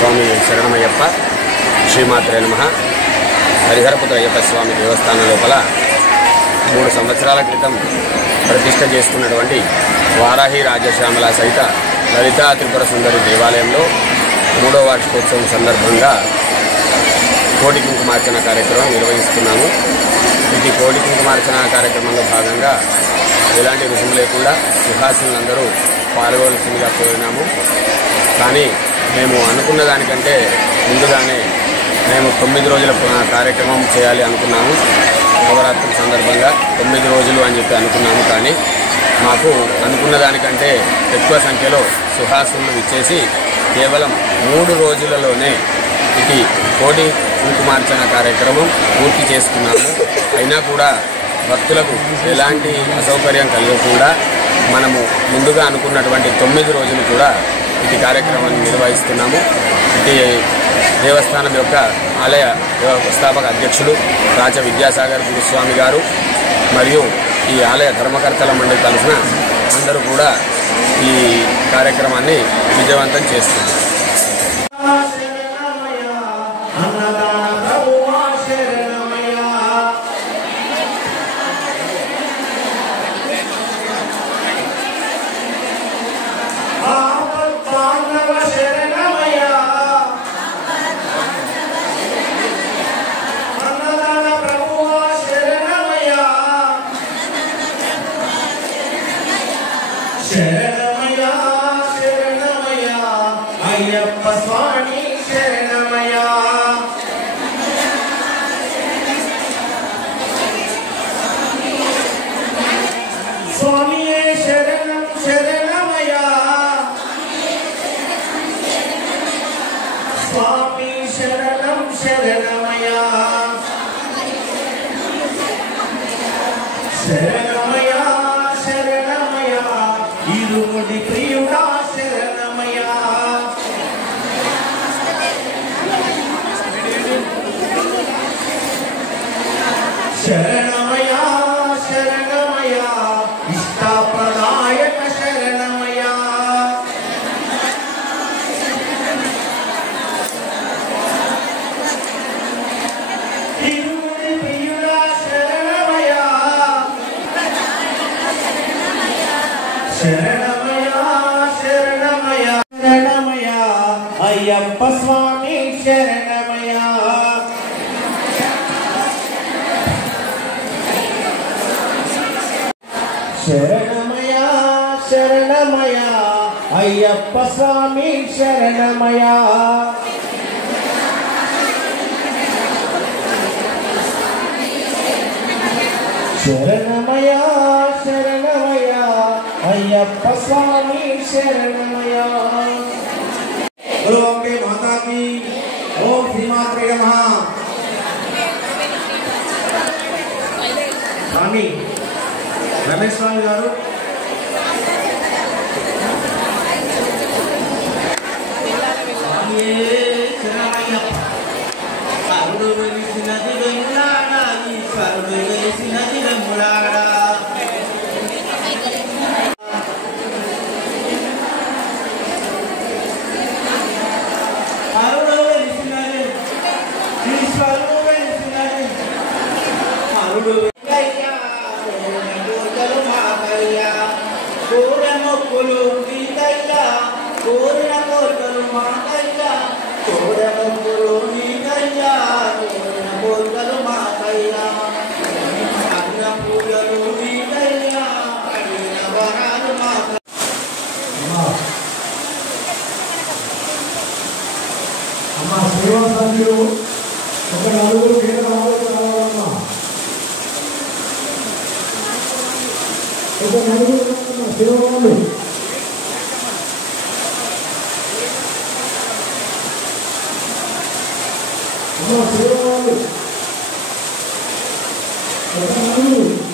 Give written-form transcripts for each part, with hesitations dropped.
స్వామి శరణమయ్యప్ప. శ్రీమాత్రే నమః. హరిహరపుత్ర అయ్యప్ప స్వామి దేవస్థానం లోపల 3 సంవత్సరాల క్రితం ప్రతిష్ఠ చేసుకున్నటువంటి వారాహి రాజశ్యామల సహిత లలితా త్రిపుర సుందరి దేవాలయంలో 3వ వార్షికోత్సవం సందర్భంగా కోటి కుంకుమార్చన కార్యక్రమం నిర్వహిస్తున్నాము. ఇది కోటి కుంకుమార్చన కార్యక్రమంలో భాగంగా ఎలాంటి రుసుము లేకుండా సుహాసులందరూ పాల్గొవలసిందిగా కోరినాము. కానీ మేము అనుకున్న దానికంటే ముందుగానే మేము 9 రోజుల కార్యక్రమం చేయాలి అనుకున్నాము. నవరాత్రుల సందర్భంగా 9 రోజులు అని చెప్పి అనుకున్నాము. కానీ మాకు అనుకున్న దానికంటే ఎక్కువ సంఖ్యలో సుహాసులు ఇచ్చేసి కేవలం 3 రోజులలోనే ఇది కోటి కుంకుమార్చన కార్యక్రమం పూర్తి చేసుకున్నాము. అయినా కూడా భక్తులకు ఎలాంటి అసౌకర్యం కలగకుండా మనము ముందుగా అనుకున్నటువంటి 9 రోజులు కూడా ఇది కార్యక్రమాన్ని నిర్వహిస్తున్నాము. ఇది దేవస్థానం యొక్క ఆలయ వ్యవస్థాపక అధ్యక్షులు రాజ విద్యాసాగర్ గురుస్వామి గారు మరియు ఈ ఆలయ ధర్మకర్తల మండలి కలిసిన అందరూ కూడా ఈ కార్యక్రమాన్ని విజయవంతం చేస్తున్నారు. శరణమయ్యా శరణమయ్యా అయ్యప్ప స్వామి శరణమయ్యా. స్వామియే శరణం శరణమయ్యా. స్వామి శరణం శరణమయ్యా. శరణమయ్యా శరణమయ్యా ఇరుముడి ప్రియుడా శరణమయ్యా. శరణమయ్యా శరణమయ్యా ఇష్టప్రదాయక శరణమయ్యా. ఇరుముడి ప్రియుడా శరణమయ్యా. శరణమయ్యా శరణమయ్యా శరణమయ్యా అయ్యప్ప స్వామి శరణమయ్యా. శరణమయ్యా శరణమయ్యా అయ్యప్ప స్వామి శరణమయ్యా. శరణమయ్యా శరణమయ్యా అయ్యప్ప స్వామి శరణమయ్యా. ఓం మాతా కీ ఓం శ్రీమాత్రే నమః. స్వామి రమేష్ స్వామి గారు కరుడు వెలిసినది వెంగులాడ ఈశ్వరుడు వెలిసినది వెంగులాడ. కరుడు వెలిసినది ఈశ్వరుడు వెలిసినది కరుడు కోరిన మొక్కులు నీకయ్యా. కోరిన కోరికలు మాకయ్యా. కోరిన మొక్కులు నీకయ్యా. కోరిన కోరికలు మాకయ్యా. అన్న పూజలు నీకయ్యా. అడిగిన వరాలు మాకయ్యా. అమ్మా సేవా సభ్యులు ఒక 4 పేద రావాలమ్మా. ఒక 4 సేవలు అమ్మా సేవలు ఒక 4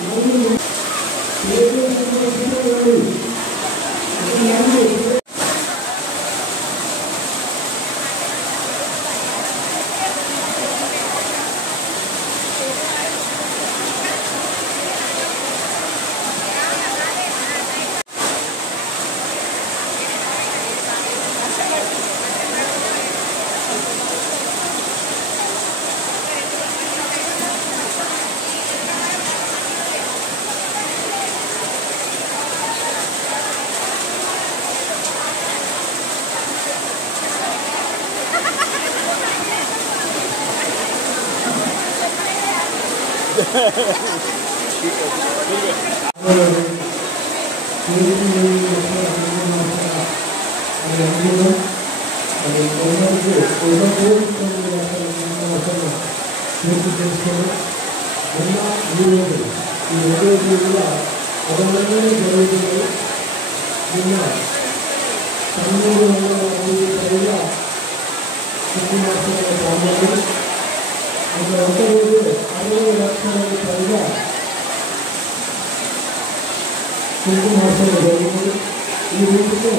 ఈ రోజుతో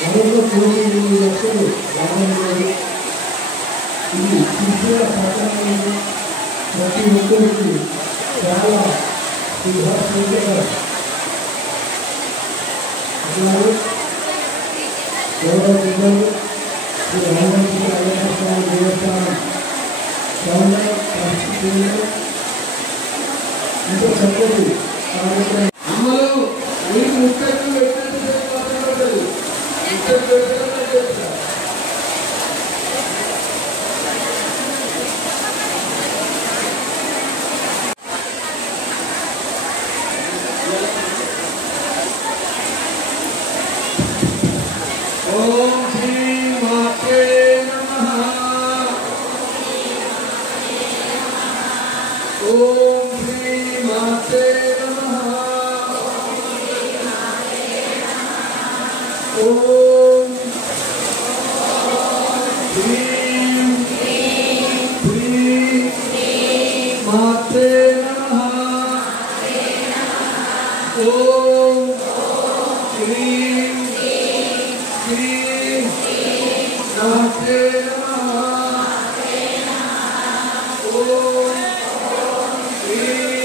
వరంలో 9 లక్షలు రావడం ఇది కృషిగా సహకారంగా ప్రతి ఒక్కరికి చాలా శుభాశంకరం. అలాగే గౌరవ జిల్లాలో శ్రీ రామవంశీ అయ్యప్పస్వామి దేవస్థానం సౌందర పరిస్థితుల్లో ఇంత చక్కటి కార్యక్రమం అమ్మలో మీకు ముఖ్యంగా పెట్టలేదు ఓం శ్రీ మాతే నమః. ఓం శ్రీ మాతే నమః. ఓం హ్రీం హ్రీం మాతే నమః. ఓం హ్రీం హ్రీం మాతే నమః. ఓం హ్రీం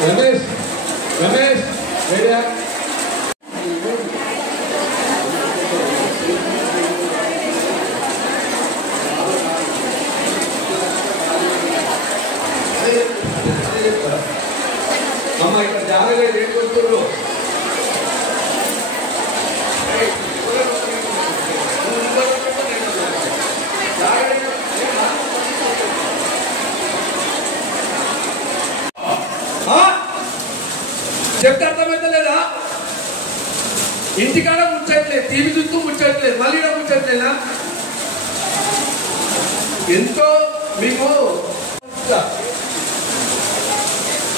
రమేష్ రమేష్ రెడీయా అమ్మ ఇక్కడ జాగ్రత్త రేట్ వస్తున్నారు చెప్తే అర్థమైతే లేదా ఇంటికాడ ముచ్చట్లేదు టీవీ చూస్తూ ముచ్చట్లేదు మళ్ళీ ముచ్చట్లేదా ఎంతో మీకు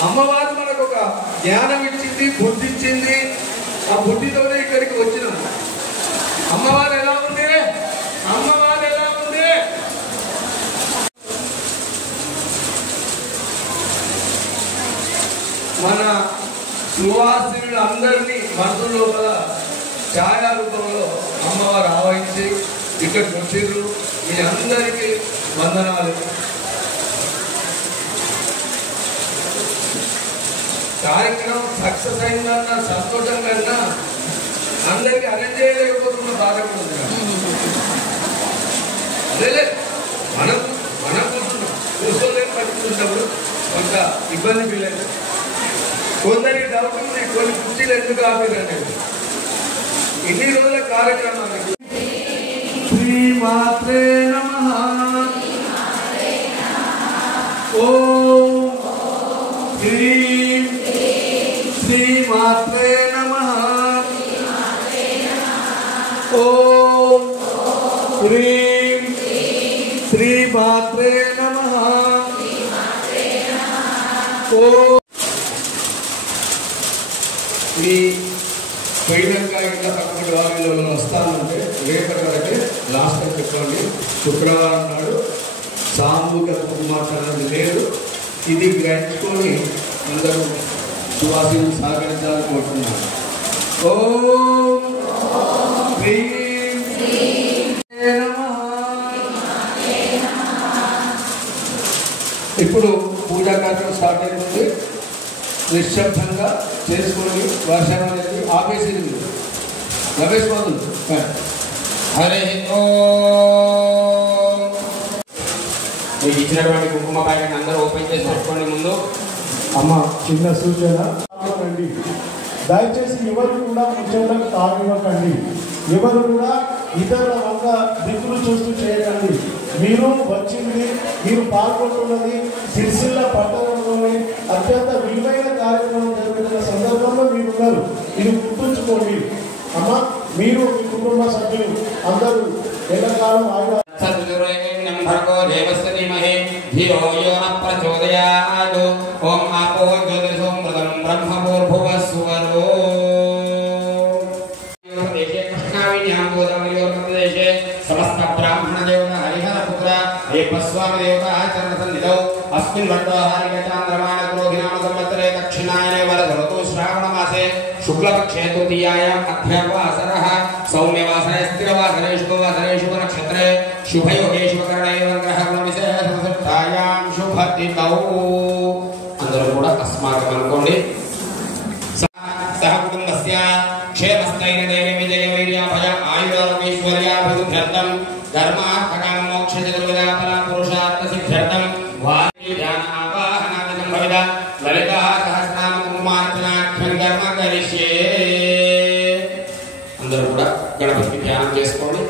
అమ్మవారు మనకు ఒక జ్ఞానం ఇచ్చింది బుద్ధి ఇచ్చింది ఆ బుద్ధితోనే ఇక్కడికి వచ్చినాం అమ్మవారు ఎలా ఉంది అమ్మవారు ఎలా ఉంది మన సువాసినులు అందరినీ మనసు లోపల ఛాయా రూపంలో అమ్మవారు ఆవహించి ఇక్కడికి వచ్చిర్రు మీ అందరికీ వందనాలు కార్యక్రమం సక్సెస్ అయిందన్న సంతోషం కన్నా అందరికి అరేంజ్ చేయలేకపోతున్న బాధ ఉంది అదే మనం కూర్చోలేని పట్టుకుంటున్నప్పుడు కొంత ఇబ్బంది పిల్లలు కొందరికి డౌట్ ఉంది కొన్ని కుర్చీలు ఎందుకు ఆపిరు అనేది ఇన్ని రోజుల కార్యక్రమానికి శ్రీమాత్రే నమః. ఓం హ్రీం శ్రీమాత్రే నమః. ఓం హ్రీం శ్రీమాత్రే నమః. ఓం ఈ పోయినాక ఇంకా తక్కువ వారిలో వస్తానంటే రేపటి వరకే లాస్ట్ అని చెప్పండి. శుక్రవారం నాడు సామూహిక కుటుంబాన్ని లేదు. ఇది గ్రహించుకొని అందరూ సువాసిని సహకరించాలని కోరుతున్నాను. ఓం హ్రీం నమః. ఇప్పుడు పూజా కార్యక్రమం స్టార్ట్ అయిపోతుంది. నిశ్శబ్దంగా చేసుకొని వర్షం అనేది ఆపేసింది. రమేష్ బాబు హరి ఓం. మీకు ఇచ్చినటువంటి కుంకుమ ప్యాకెట్ అందరూ ఓపెన్ చేసి పెట్టుకోండి. ముందు అమ్మ చిన్న సూచన అండి, దయచేసి ఎవరు కూడా ముఖ్యంగా తాగివ్వకండి. ఎవరు కూడా ఇతరుల వంక దిక్కులు చూస్తూ చేయకండి. మీరు వచ్చింది, మీరు పాల్గొంటున్నది సిరిసిల్ల పట్టణంలోని అత్యంత విలువైన కార్యక్రమం జరుగుతున్న సందర్భంలో మీరున్నారు. ఇది గుర్తుంచుకోండి అమ్మ. మీరు మీ కుటుంబ సభ్యులు అందరూ ఎల్లకాలం ఆయుధ ఓం ఆపో జ్యోతిషోమృతం బ్రహ్మభూర్భువస్సువరో దేశే సమస్త బ్రాహ్మణ దేవత హరిహర పుత్ర అయ్యప్ప స్వామి దేవత ఆచరణ సన్నిధౌ అస్మిన్ వర్తోహారికచాంద్రమాణ క్రోధినామ సంవత్సరే దక్షిణాయనే వరదరతు శ్రావణ మాసే శుక్లపక్షే తృతీయాయాం అధ్యావాసరః సౌమ్యవాసరే స్థిరవాసరే శుభవాసరే శుభనక్షత్రే శుభయోగే శుభకరణే గ్రహగుణ విశేషాయాం శుభతిథౌ. అందరూ కూడా అస్మాకం అనుకోండి. సహ కుటుంబస్య క్షేమస్థైర్యదేవి విజయ వీర్యాభయ ఆయురారోగ్యైశ్వర్యాభివృద్ధ్యర్థం ధర్మార్థకామ మోక్ష చతుర్విధ ఫల పురుషార్థ సిద్ధ్యర్థం వారి ధ్యాన ఆవాహనాది సంభవిత లలితా సహస్రనామ కుమార్తనాఖ్యం కర్మ కరిష్యే. అందరూ కూడా గణపతికి ధ్యానం చేసుకోండి.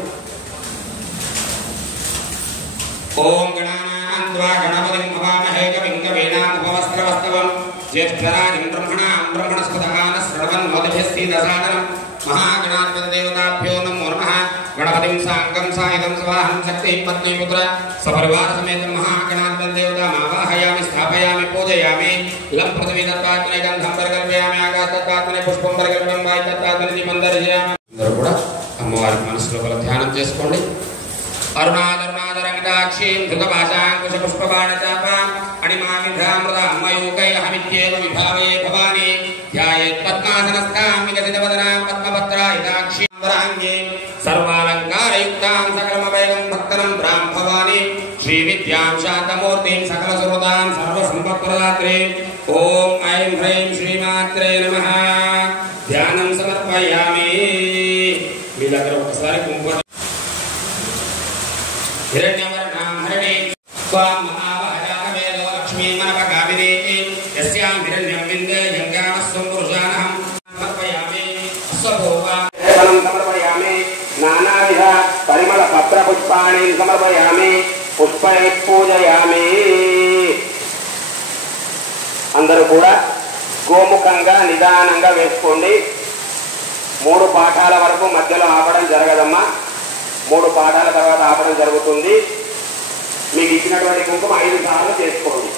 ఓం గణానాం త్వా గణపతిం భవామహే కవిం కవీనాముపవస్త్రవస్తవం జ్యేష్ఠరాజం బ్రహ్మణాం బ్రహ్మణస్పతమాన శ్రవణోదభిస్తీదసాదనం మహాగణాధిపతి దేవతాభ్యో నమో నమః. గణపతిం సాంగం సాయుధం స్వాహం శక్తి పత్నీపుత్ర సపరివార సమేత మహాగణాధిపతి దేవతామావాహయామి స్థాపయామి పూజయామి. ఇలం పృథివీ తత్వాత్మనే గంధం పరికల్పయామి ఆకాశతత్వాత్మనే పుష్పం పరికల్పయామి వాయు తత్వాత్మనే దీపం దర్శయామి. అందరూ కూడా అమ్మవారి మనసు లోపల ధ్యానం చేసుకోండి. అరుణాదరుణాదరమితాక్షీం ధృతపాశాంకుశ పుష్పబాణచాపాం అణిమామిధామృతమయూకైరహమిత్యేవ విభావయే భవాని ధ్యాయేత్ పద్మాసనస్థాం విగసితవదనాం పద్మపత్రాయుతాక్షీం వరాంగీం సర్వాలంకారయుక్తాం సకలమవేగం భక్తనం బ్రాం భవాని శ్రీవిద్యాం శాంతమూర్తిం సకలసుహృదాం సర్వసంపత్ప్రదాత్రీం. ఓం ఐం హ్రైం శ్రీమాత్రే నమః. ధ్యానం సమర్పయామి. మీ దగ్గర ఒకసారి కుంకుమ హిరణ్యవర్ణాం హరిణీం స్వాం మహావహజాతవేదో లక్ష్మీం మనపగామినీం యస్యాం హిరణ్యం విందేయం గామస్వం పురుషానహం సమర్పయామి. అశ్వభోగం సమర్పయామి. నానావిధ పరిమళ పత్ర పుష్పాణి సమర్పయామి. పుష్పై పూజయామి. అందరూ కూడా గోముఖంగా నిదానంగా వేసుకోండి. 3 పాఠాల వరకు మధ్యలో ఆపడం జరగదమ్మా. 3 పాఠాల తర్వాత ఆపడం జరుగుతుంది. మీకు ఇచ్చినటువంటి కుంకుమ 5 సార్లు చేసుకోండి.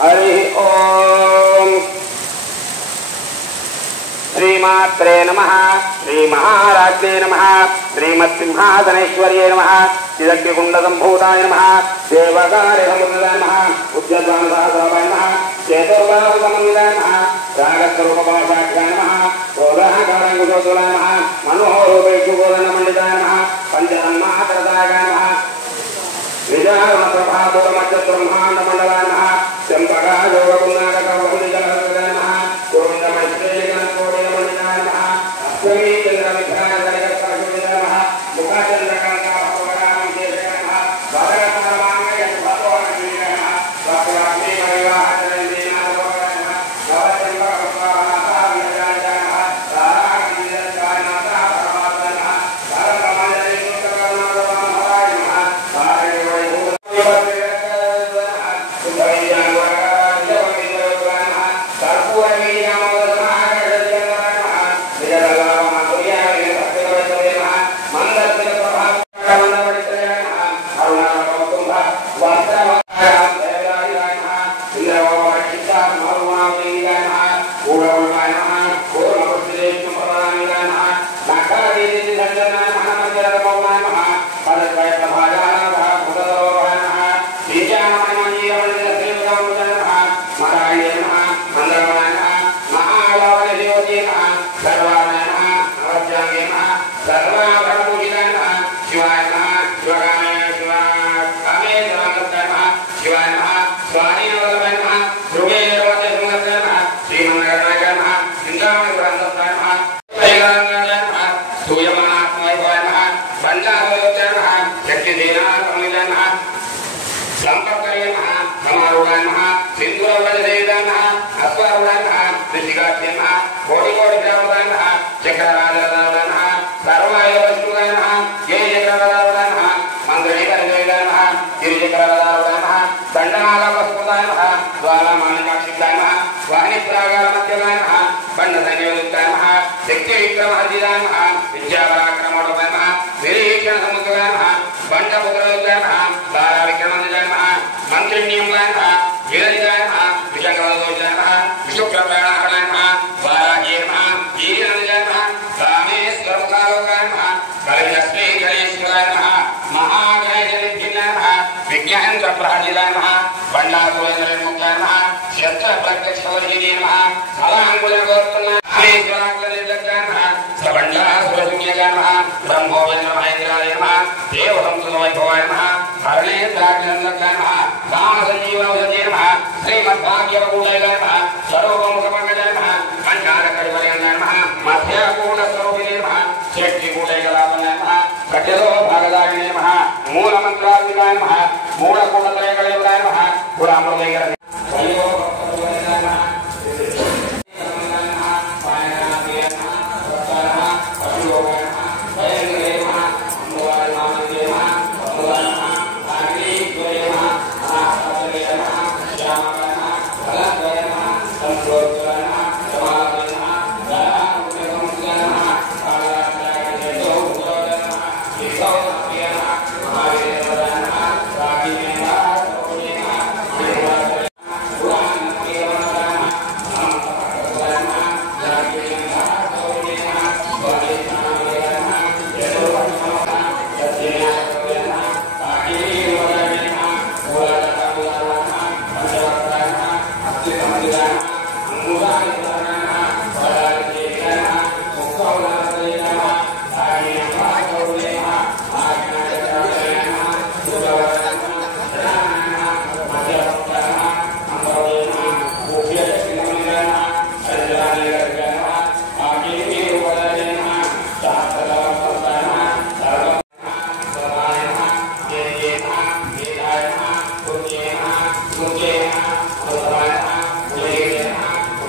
హరి ఓం. శ్రీమాత్రే నమః. శ్రీ మహారాజ్ఞే నమః. శ్రీమత్సింహాసనేశ్వర్యే నమః. చిదగ్నికుండ సంభూతాయ నమః. దేవకార్య సముద్రాయ నమః. ఉద్యద్వాంసాయ నమః. చేతోర్వాసమన్వితాయ నమః. రాగస్వరూపపాశాఖ్యాయ నమః. గోదాకారంకుశోతులాయ నమః. మనోహరూపేక్షుగోదనమండితాయ నమః. పంచతన్మాతరదాయ నమః. విజారుణ ప్రభాపురమధ్య బ్రహ్మాండ మండలాయ నమః. చంపగా యోగగుణాగకవహుదిజాయ నమః. గోవిందమైత్రేయగణకోడినమండితాయ నమః. అశ్వమీ చంద్ర విగ్రహాయ జగత్కరశోభితాయ నమః. ముఖచంద్రకాంతా భగవతాం శేషాయ నమః. వదనపరమాంగయ భగవద్గీతాయ నమః. వక్రాగ్ని పరివాహచరందేనాయ నమః. నవచంద్ర భగవానాథాయ నమః.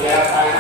Yeah.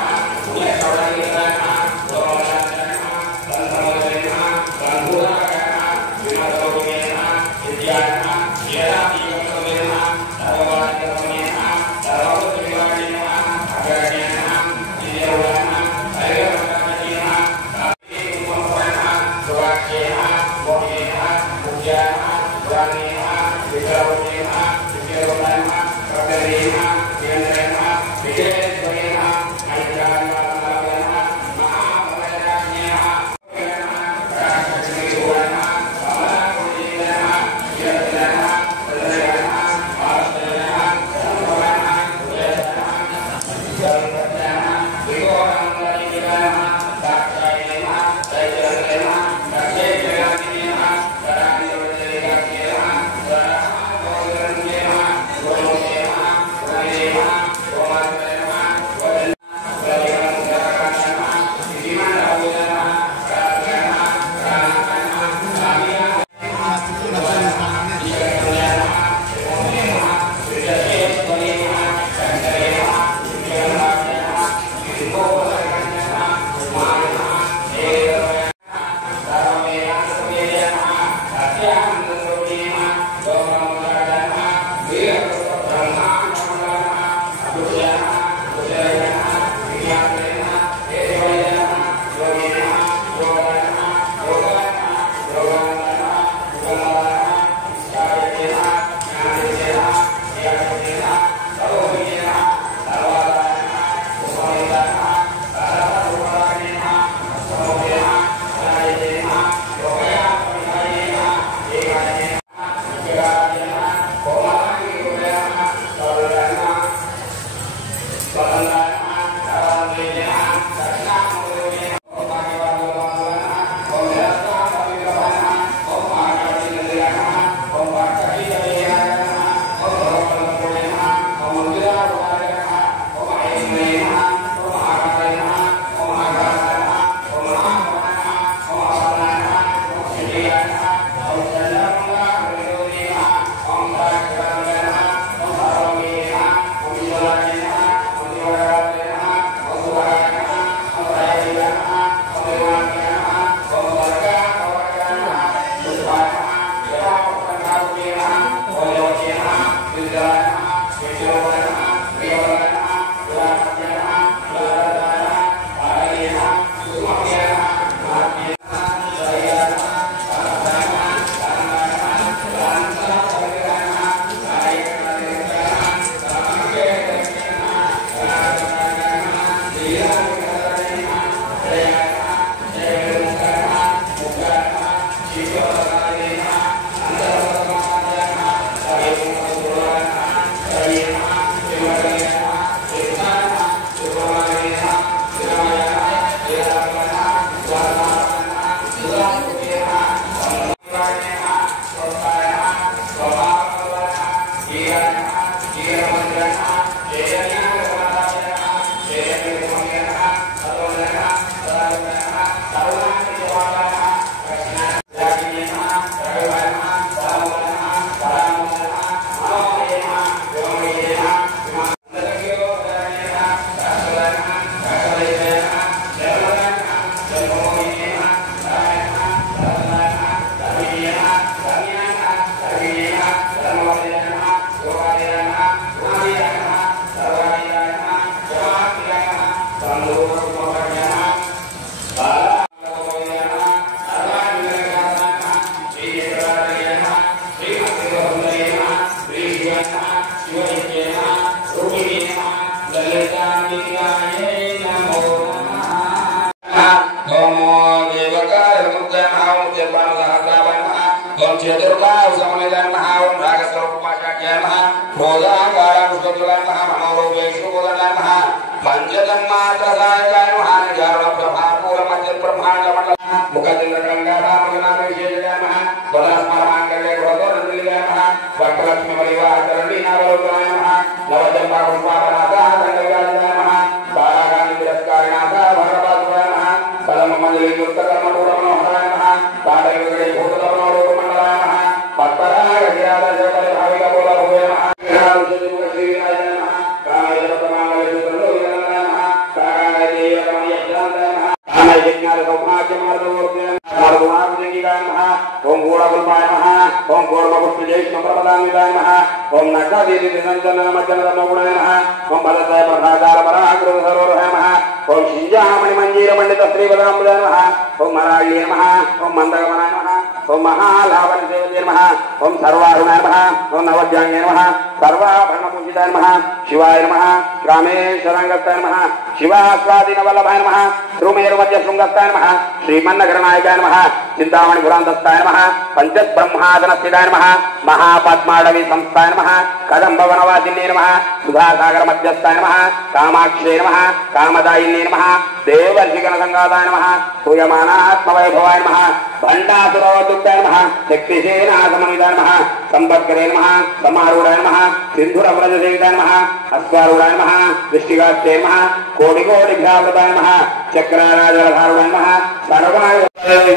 श्रीमन्नगरनायकाय नमः चिंतामणि पुरांतस्थाय नमः पंचब्रह्मादनस्थिताय नमः महापद्माडवी संस्थाय नमः कदम्बवनवासिन्ये नमः सुधासागर मध्यस्थाय नमः कामाक्षे नमः कामदायिन्ये नमः देवर्षिगणसंगाताय नमः सूयमानात्मवैभवाय नमः भण्डासुरवदुत्ताय नमः शक्तिसेनासमन्विताय नमः संपत्करे नमः समारूढाय नमः सिन्धुरव्रजसेविताय नमः अश्वारूढाय नमः दृष्टिकास्ते नमः कोटिकोटिभ्यावृताय नमः चक्राराजधारूढाय नमः सर्वाय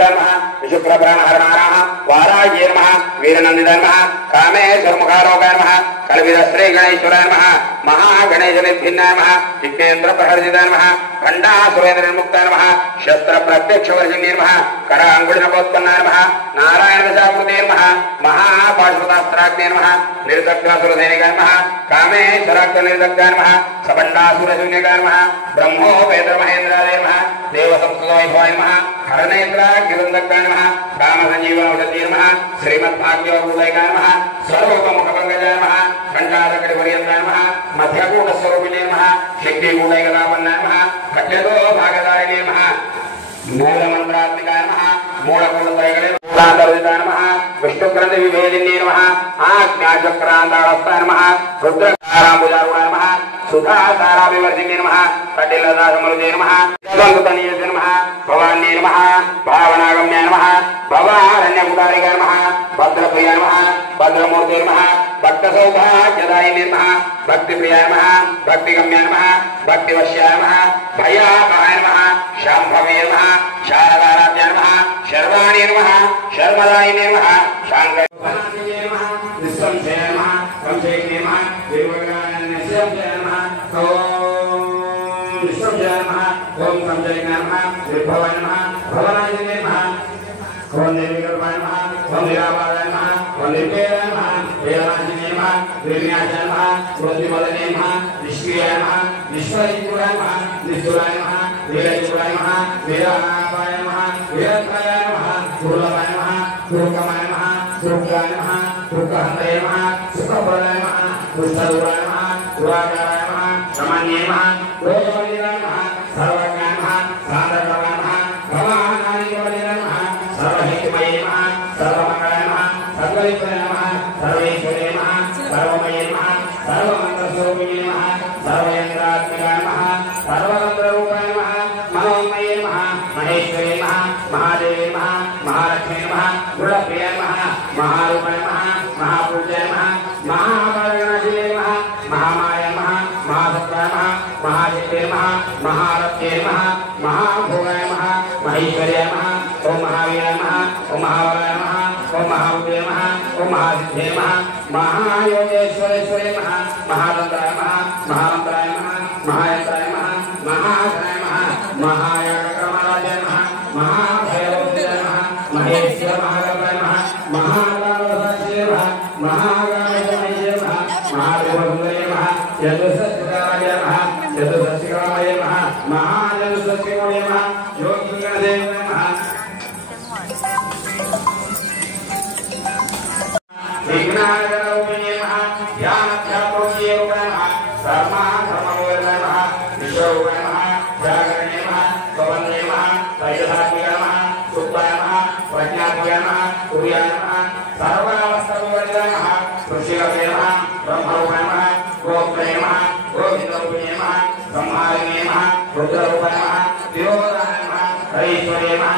नमः शुक्रप्राणहरणाय वाराह्ये नमः वीरनन्दिताय नमः कामेश्वरमुखारोगाय नमः कल्पितश्री गणेश्वराय नमः महागणेशनिर्भिन्नाय नमः विघ्नेन्द्रप्रहर्जिताय नमः खण्डासुरेन्द्रनिर्मुक्ताय नमः शस्त्रप्रत्यक्षवर्जिन्ये नमः कराङ्गुलिनपोत्पन्नाय नमः नारायणदशाकृते नमः महापाशुपतास्त्राग्ने नमः निर्दग्धासुरसैनिकाय नमः कामेश्वराग्निर्दग्धाय नमः सबण्डासुरशून्यकाय नमः ब्रह्मोपेन्द्रमहेन्द्राय नमः देवसंस्कृतवैभवाय नमः हरनेत्राग्निदग्धाय नमः कामसञ्जीवनौषधीय नमः श्रीमद्भाग्योदयकाय नमः सर्वोपमुखपङ्कजाय नमः खण्डादकटिपर्यन्ताय नमः मध्यकूटस्वरूपिणे नमः शक्तिकूटैकतापन्नाय नमः कट्यतो भागदायिने नमः मूलमन्त्रात्मिकाय नमः मूलकूटत्रयगणे मूलान्तर्जिताय नमः विष्णुग्रन्थविभेदिन्ये नमः आज्ञाचक्रान्ताळस्थाय नमः रुद्रकाराम्बुजारूढाय नमः सुधासाराभिवर्षिणे नमः कटिलदासमरुदे नमः जगन्तनीयसे नमः भवान्ये नमः भावनागम्याय नमः भवारण्यकुटारिकाय नमः भद्रप्रियाय नमः भद्रमूर्ते नमः भक्तसौभाग्यदायिने नमः भक्तिप्रियाय नमः भक्तिगम्याय नमः भक्तिवश्याय नमः भयापहाय नमः शाम्भवे नमः शारदाराध्याय नमः शर्वाणि नमः शर्मदायिने नमः शाङ्कराय नमः निस्संशयाय नमः संशयिने नमः निर्वग्नाय नमः ओम निस्संशयाय नमः ओम संशयिने नमः निर्भवाय नमः भवनाय नमः ओम निर्विकल्पाय नमः ओम निराभावाय नमः ओम निर्भयाय नमः वेदनाशिने नमः निर्विनाशाय नमः बुद्धिमदने नमः निष्क्रियाय नमः निष्फलयुक्ताय नमः निष्ठुराय नमः वीरयुक्ताय नमः वीराभावाय नमः वीरत्राय नमः दुर्लभाय नमः दुर्गमाय नमः दुर्गाय नमः दुर्गहन्ताय नमः सुखप्रदाय नमः दुष्टदूराय नमः दुराचाराय नमः सामान्याय नमः दोषवर्जिताय नमः सर्वज्ञाय नमः साधकराय नमः भवानादिवर्जिताय नमः सर्वहितमये नमः सर्वमङ्गलाय नमः सर्वैश्वर्याय नमः सर्वैश्वर्याय नमः सर्वमये नमः सर्वमन्त्रस्वरूपिणे नमः सर्वयन्त्रात्मकाय नमः सर्वतन्त्ररूपाय नमः मनोमये नमः महेश्वरे नमः महादेवे नमः महालक्ष्मी नमः दृढप्रियाय नमः महारूपाय नमः महापूज्याय नमः महापरागणाशिने नमः महामायाय नमः महासत्ताय नमः महाशक्ते नमः महारत्ने नमः महाभोगाय नमः महेश्वर्याय नमः ओम महावीराय नमः ओम महाबलाय नमः ओम महाबुद्धे नमः ओम महासिद्धे नमः महायोगेश्वरेश्वरे नमः महातन्त्राय नमः महामन्त्राय नमः महायन्त्राय नमः महागणाय नमः महायागक्रमराजाय नमः महाभैरवस्य नमः महेश्वर महागणाय नमः महागानवसाय नमः महागानवसाय नमः महादेवसुन्दरे नमः यदुसत्काराय नमः यदुसत्काराय नमः महायदुसत्काराय नमः योगिगणदेव नमः विघ्नागणरूपिणे नमः ध्यानध्यात्मरूपिणे नमः धर्माधर्मरूपिणे नमः विश्वरूपिणे नमः जागरणे नमः भवने नमः तैजधात्मिकाय नमः सुप्ताय नमः प्रज्ञात्मकाय नमः तुर्याय नमः सर्वावस्थारूपिणे नमः ऋषिरवे नमः ब्रह्मरूपाय नमः गोप्त्रे नमः गोविन्दरूपिणे नमः संहारिणे नमः रुद्ररूपाय नमः तिरोधाय नमः ऐश्वर्ये नमः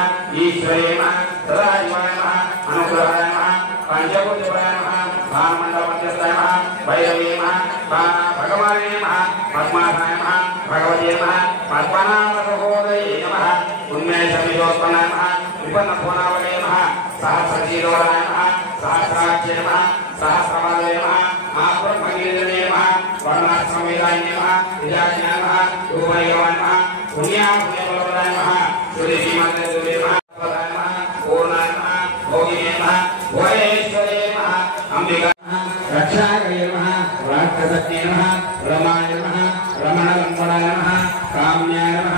ईश्वरे नमः सदाशिवाय नमः अनुग्रहाय नमः पंचभूताय नमः भानुमण्डलमध्यस्थाय नमः भैरवे नमः भगवाने नमः पद्मासनाय नमः भगवते नमः पद्मनाभसहोदये नमः उन्मेषमिजोत्पन्नाय नमः विपन्नभुवनावले नमः सहस्रशीलोराय नमः सहस्राक्षे नमः सहस्रपादये नमः आब्रह्मगीर्जने नमः वर्णाश्रमेदाय नमः विजाक्षाय नमः धूमयोगाय नमः पुण्यापुण्यफलप्रदाय नमः सुरीश्रीमन्त्रे नमः पूर्णाय नमः भोगिने नमः भुवनेश्वरे नमः अंबिका रक्षाकरे नमः राक्षसज्ञे नमः रमाय नमः रमणलम्बनाय नमः काम्याय नमः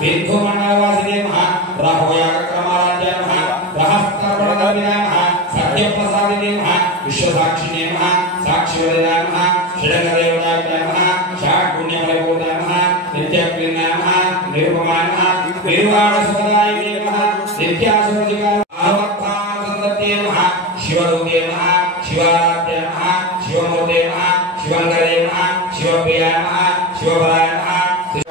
बिन्दुमण्डलवासिने नमः राहुयागक्रमराज्याय नमः रहस्यप्रदाय नमः सत्यप्रसादिने नमः विश्वसाक्षिणे नमः साक्षिवदनाय नमः षडङ्गदेवताय नमः षड्पुण्यफलपूर्णाय नमः नित्यप्रियाय नमः निरुपमाय नमः निर्वाणसुखदायिने नमः नित्याशोधिकाय नमः शिवरूपे नमः शिवाराध्याय नमः शिवमूर्ते नमः शिवङ्करे नमः शिवप्रियाय नमः शिवबलाय नमः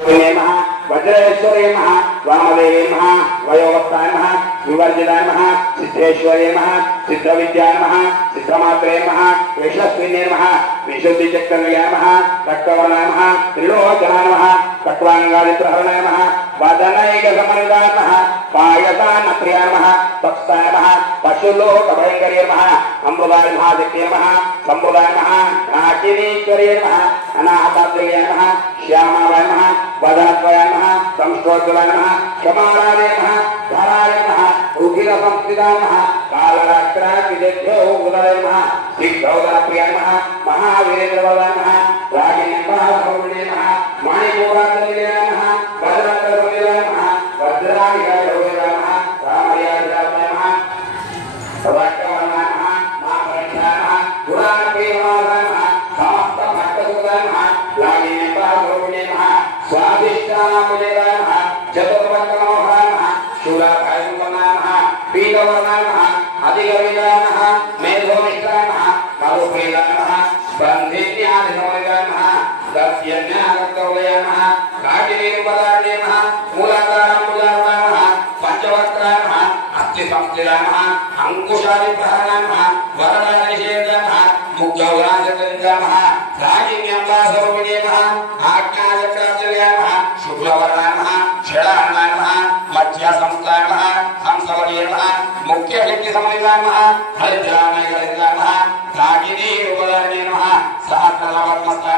नमः वज्रेश्वरे नमः वामदेवे नमः वयोवत्ताय नमः विवर्जिताय नमः सिद्धेश्वरे नमः सिद्धविद्याय नमः सिद्धमात्रे नमः यशस्विने नमः विशुद्धिचक्रवर्याय नमः रक्तवर्णाय नमः त्रिलोचनाय नमः कट्वाङ्गादिप्रहरणाय नमः वदनैकसमन्विताय नमः पायसान्नप्रियाय नमः भक्ताय नमः पशुलोकभयङ्करे नमः अमृताय महाशक्ते नमः सम्प्रदाय नमः नाकिनीश्वरे नमः अनाहतात्रेयाय नमः श्यामाय नमः वदनत्वयाय नमः संस्कृतवाय नमः क्षमाराय नमः धाराय नमः रुधिरसंस्कृताय नमः कालरात्रादिभ्यो उदाय नमः सिद्धौदनप्रियाय नमः महावीरेन्द्रवदाय नमः रागिण्यम्बासौरिणे नमः मणिपूरात्रियाय नमः वज्रान्तरपतिराय नमः वज्राय नमः रामयाय नमः सवाक्यवर्णाय नमः महापरिक्षाय नमः पुराणप्रियमाय नमः समस्त भक्तसुताय नमः रागिण्यम्बासौरिणे नमः स्वादिष्टानाय नमः चतुर्वर्गमोहराय नमः शूलाकाय नमः पीतवर्णाय नमः अधिगविदाय नमः मेधोमिष्टाय नमः मरुप्रियाय नमः स्पन्दिन्याय नमः दस्य नागीपदान्ये नमः मूलाधारम्बुजाय नमः पंचवक्त्राय नमः अस्थिसंस्थिताय नमः अंकुशादिप्रहराय नमः वरदानिषेधाय नमः मुग्धौराजकलिताय नमः रागिण्यम्बास्वरूपिणे नमः आज्ञाचक्राब्जयाय नमः शुक्लवर्णाय नमः षडाहरणाय नमः मध्यसंस्थाय नमः हंसवलीय नमः मुख्यशक्तिसमन्विताय नमः हरिद्रामयगलिताय नमः रागिणी रूपधारिणे नमः सहस्रनामत्मस्ताय